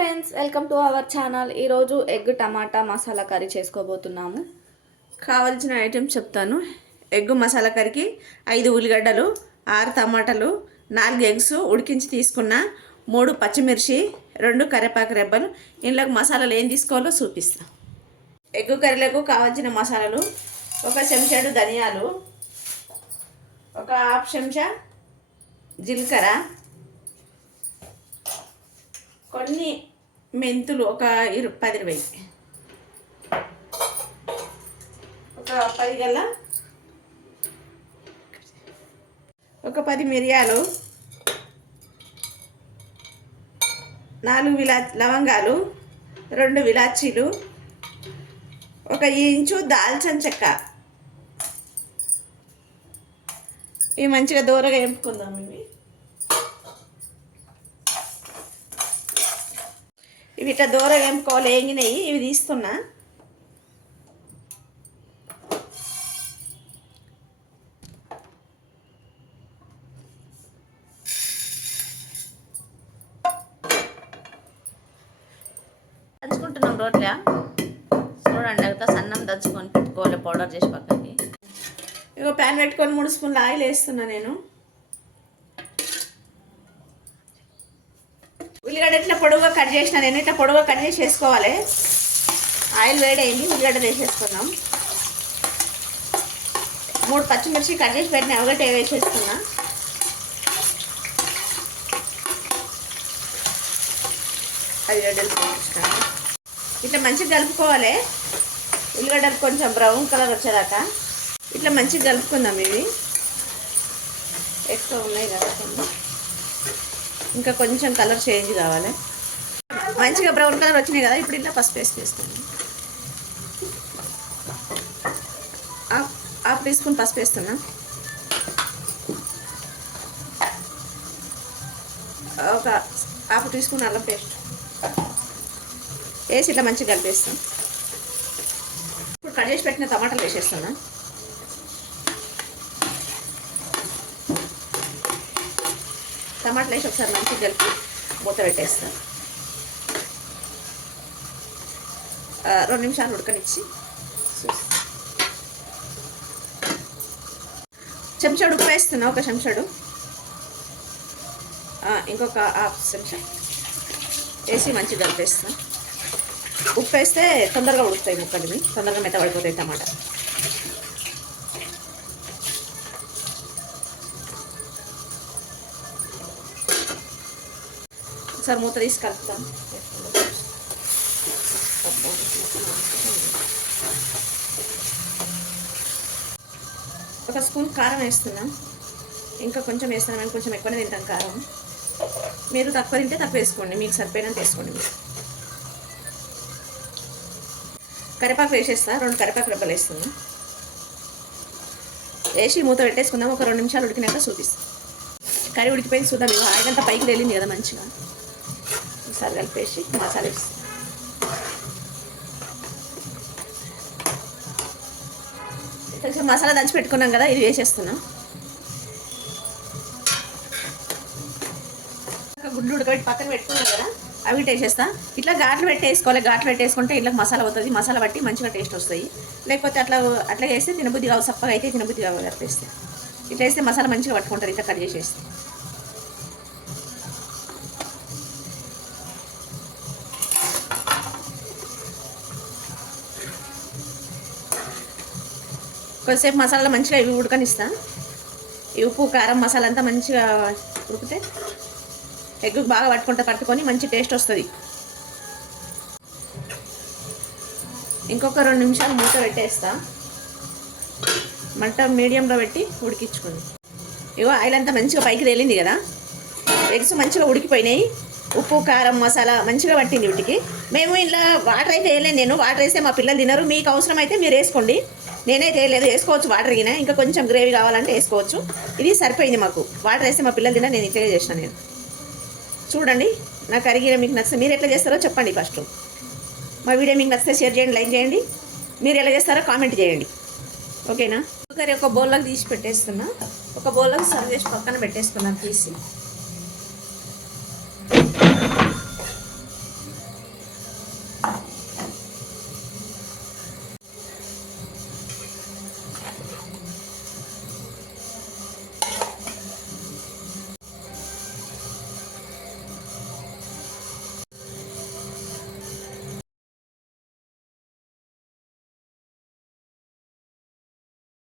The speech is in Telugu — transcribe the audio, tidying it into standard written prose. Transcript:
Friends, welcome to our channel. ఈరోజు ఎగ్ టమాటా మసాలా కర్రీ చేసుకోబోతున్నాము. కావాల్సిన ఐటమ్స్ చెప్తాను. ఎగ్ మసాలా కర్రీకి 5 ఉల్లిగడ్డలు, 6 టమాటాలు, 4 ఎగ్స్ ఉడికించి తీసుకున్న, 3 పచ్చిమిర్చి, 2 కరివేపాకు రెబ్బలు. ఇంట్లోకి మసాలాలు ఏం తీసుకోవాలో చూపిస్తాను. ఎగ్ కర్రీలకు కావాల్సిన మసాలాలు: 1 చెంచాడు ధనియాలు, 1/2 చెంచా జీలకర్ర, కొన్ని మెంతులు, ఒక 10-20, ఒక 10 గల, ఒక 10 మిరియాలు, 4 లవంగాలు, 2 ఇలాచీలు, 1 ఇంచు దాల్చిన చెక్క. ఇవి మంచిగా దూరగా వేపుకుందాం. ఇవి ఇట్లా దూరం వేపుకోవాలి. వేగినాయి, ఇవి తీస్తున్నా. దంచుకుంటున్నాం రోట్లా. చూడండి, అంతా సన్నం దంచుకొని పెట్టుకోవాలి, పౌడర్ చేసి పక్కకి. ఇగో ప్యాన్ పెట్టుకొని 3 స్పూన్ల ఆయిల్ వేస్తున్నా నేను. ఉల్లిగడ్డ ఇట్లా పొడవుగా కట్ చేసిన నేను. ఇట్లా పొడవుగా కట్ చేసి వేసుకోవాలి. ఆయిల్ వేడైంది, ఉల్లిగడ్డ వేసేసుకున్నాం. 3 పచ్చిమిర్చి కట్ చేసి పెట్టిన, ఒకటే వేసేసుకున్నా. అది ఇట్లా మంచిగా కలుపుకోవాలి. ఉల్లిగడ్డలు కొంచెం బ్రౌన్ కలర్ వచ్చేదాకా ఇట్లా మంచిగా కలుపుకుందాం. ఇవి ఎక్కువ ఉన్నాయి కదా, ఇంకా కొంచెం కలర్ చేంజ్ కావాలి. మంచిగా బ్రౌన్ కలర్ వచ్చినాయి కదా. ఇప్పుడు ఇట్లా పసుపు పేస్ట్ వేస్తాను. 1/2 టీ స్పూన్ పసుపు వేస్తున్నా. ఒక 1/2 టీ స్పూన్ అల్లం పేస్ట్ వేసి ఇట్లా మంచిగా కలిపేస్తాం. ఇప్పుడు కట్ చేసి పెట్టిన టమాటాలు వేసేస్తున్నా. టమాటాలు వేసి ఒకసారి మంచిగా కలిపి మూత పెట్టేస్తాను. 2 నిమిషాలు ఉడకనిచ్చి చెంచాడు ఉప్పు వేస్తున్నా. 1 చెంచాడు, ఇంకొక 1/2 చెంచా వేసి మంచిగా కలిపేస్తాను. ఉప్పు వేస్తే తొందరగా ఉడుకుతాయి ముక్కలు, తొందరగా మెత్తబడిపోతాయి టమాటా. ఒకసారి మూత తీసి కలుపుతాం. 1 స్పూన్ కారం వేస్తున్నాం. ఇంకా కొంచెం వేస్తున్నాం, కొంచెం ఎక్కువనే తింటాం కారం. మీరు తక్కువ తింటే తక్కువ వేసుకోండి, మీకు సరిపోయినంత వేసుకోండి. మీరు కరివేపాకు వేసేస్తా. 2 కరివేపాకు రెబ్బలు వేస్తున్నా. వేసి మూత పెట్టేసుకుందాం. ఒక 2 నిమిషాలు ఉడికినాక చూపిస్తాం. కర్రీ ఉడికిపోయింది చూద్దాం. ఇక ఆయిల్ అంతా పైకి వెళ్ళింది కదా మంచిగా. ఒకసారి కలిపేసి మసాలా వేస్తాం. కొంచెం మసాలా దంచి పెట్టుకున్నాం కదా, ఇది వేసేస్తున్నాం. గుడ్లు ఉడకబెట్టి పక్కన పెట్టుకున్నాం కదా, అవి వేసేస్తా. ఇట్లా ఘాట్లు పెట్టేసుకోవాలి. ఘాట్లు పెట్టేసుకుంటే ఇట్లా మసాలా అవుతుంది. మసాలా బట్టి మంచిగా టేస్ట్ వస్తాయి. లేకపోతే అట్లా వేస్తే తినబుద్ధి కావు, సప్పగా అయితే తినబుద్ధి కావు. కలిపేస్తే ఇట్లా వేస్తే మసాలా మంచిగా పట్టుకుంటుంది. ఇట్లా కట్ చేసేస్తే కొద్దిసేపు మసాలా మంచిగా ఇవి ఉడకనిస్తా. ఈ ఉప్పు కారం మసాలా అంతా మంచిగా ఉడికితే ఎగ్గు బాగా పట్టుకొని మంచి టేస్ట్ వస్తుంది. ఇంకొక 2 నిమిషాలు మూత పెట్టేస్తా. మంట మీడియంలో పెట్టి ఉడికించుకుంది. ఇగో ఆయిల్ అంతా మంచిగా పైకి తేలింది కదా. ఎగ్స్ మంచిగా ఉడికిపోయినాయి. ఉప్పు కారం మసాలా మంచిగా పట్టింది వీటికి. మేము ఇలా వాటర్ అయితే వేయలేను నేను. వాటర్ వేస్తే మా పిల్లలు తినరు. మీకు అవసరం అయితే మీరు వేసుకోండి. నేనైతే వేయలేదు. వేసుకోవచ్చు వాటర్ అయినా, ఇంకా కొంచెం గ్రేవీ కావాలంటే వేసుకోవచ్చు. ఇది సరిపోయింది మాకు. వాటర్ వేస్తే మా పిల్లలు తిన, నేను ఇట్లా చేసిన. నేను చూడండి, నా కర్రీ మీకు నచ్చితే మీరు ఎట్లా చేస్తారో చెప్పండి. ఫస్ట్ మా వీడియో మీకు నచ్చితే షేర్ చేయండి, లైక్ చేయండి. మీరు ఎలా చేస్తారో కామెంట్ చేయండి. ఓకేనా? కర్రీ ఒక బౌల్లోకి తీసి పెట్టేస్తున్నా. ఒక బౌల్లోకి సర్వ్ చేసి పక్కన పెట్టేసుకున్నాను తీసి.